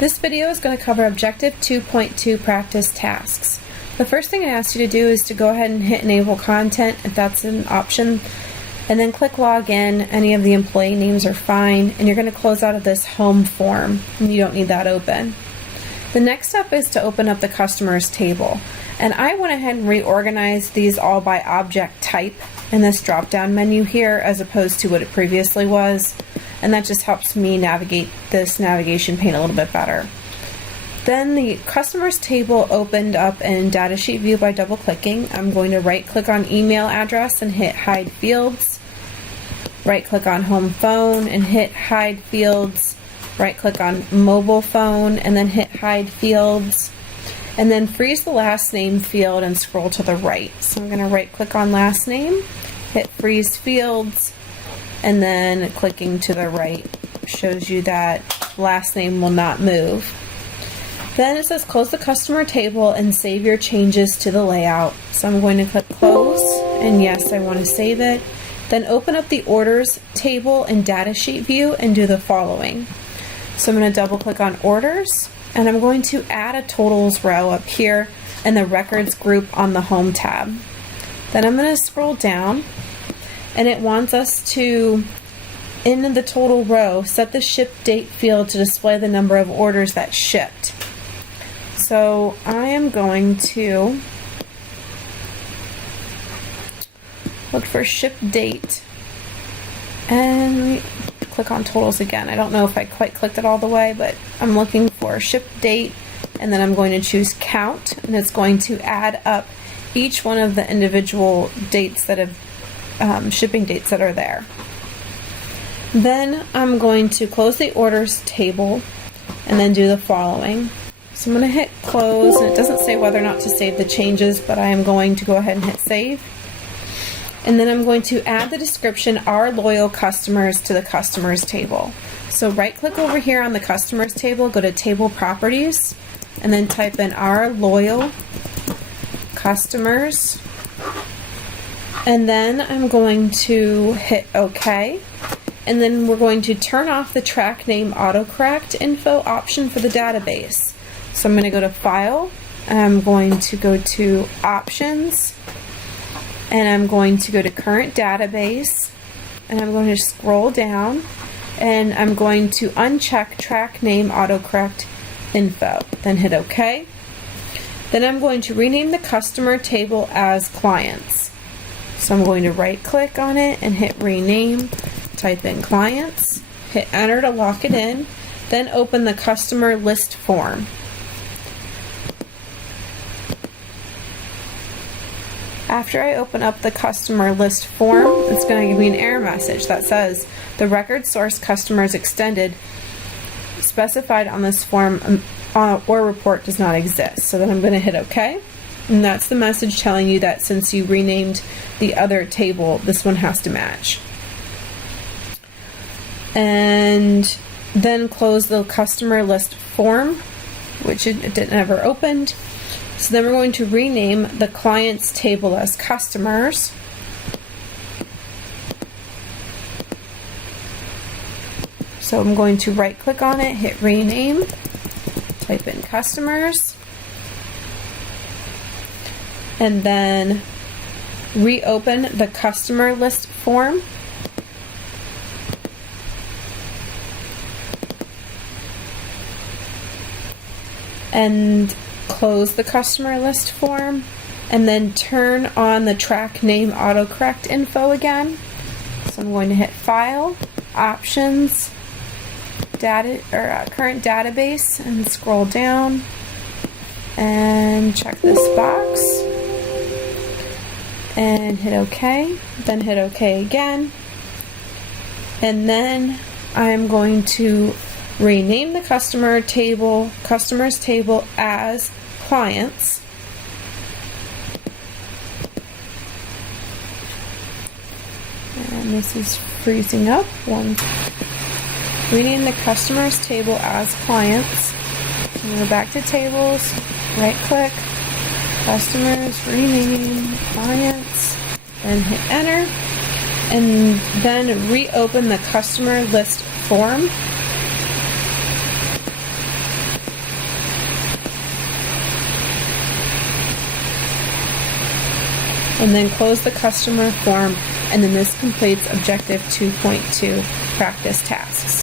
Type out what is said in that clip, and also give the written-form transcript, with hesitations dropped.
This video is going to cover Objective 2.2 practice tasks. The first thing it asks you to do is to go ahead and hit Enable Content if that's an option, and then click Login. Any of the employee names are fine, and you're going to close out of this Home form, and you don't need that open. The next step is to open up the Customers table, and I went ahead and reorganized these all by object type in this drop-down menu here as opposed to what it previously was, and that just helps me navigate this navigation pane a little bit better. Then the Customers table opened up in Datasheet view by double clicking. I'm going to right click on email address and hit Hide Fields, right click on Home Phone and hit Hide Fields, right click on Mobile Phone and then hit Hide Fields, and then freeze the last name field and scroll to the right. So I'm going to right click on last name, hit Freeze Fields, and then clicking to the right shows you that last name will not move. Then it says close the customer table and save your changes to the layout. So I'm going to click close, and yes, I want to save it. Then open up the orders table in Datasheet view and do the following. So I'm going to double click on orders, and I'm going to add a totals row up here in the records group on the home tab. Then I'm going to scroll down, and it wants us to, in the total row, set the ship date field to display the number of orders that shipped. So I am going to look for ship date and click on totals again. I don't know if I quite clicked it all the way, but I'm looking for ship date, and then I'm going to choose count, and it's going to add up each one of the individual dates that have shipping dates that are there. Then I'm going to close the orders table and then do the following. So I'm going to hit close, and it doesn't say whether or not to save the changes, but I am going to go ahead and hit save. And then I'm going to add the description Our Loyal Customers to the Customers table. So right click over here on the Customers table, go to Table Properties, and then type in Our Loyal Customers. And then I'm going to hit OK, and then we're going to turn off the track name autocorrect info option for the database. So I'm going to go to File, and I'm going to go to Options, and I'm going to go to Current Database, and I'm going to scroll down, and I'm going to uncheck track name autocorrect info, then hit OK. Then I'm going to rename the customer table as Clients. So I'm going to right click on it and hit rename, type in clients, hit enter to lock it in, then open the customer list form. After I open up the customer list form, it's going to give me an error message that says the record source customers extended specified on this form or report does not exist. So then I'm going to hit OK. And that's the message telling you that since you renamed the other table, this one has to match. And then close the customer list form, which it never opened. So then we're going to rename the clients table as customers. So I'm going to right click on it, hit rename, type in customers, and then reopen the customer list form. And close the customer list form, and then turn on the track name autocorrect info again. So I'm going to hit File, Options, Current Database, and scroll down and check this box and hit OK, then hit OK again, and then I'm going to rename the customers table as Clients, and this is freezing up. Rename the customers table as Clients. So go back to Tables, right click, Customers, rename, Clients, then hit Enter, and then reopen the customer list form. and then close the customer form, and then this completes Objective 2.2 practice tasks.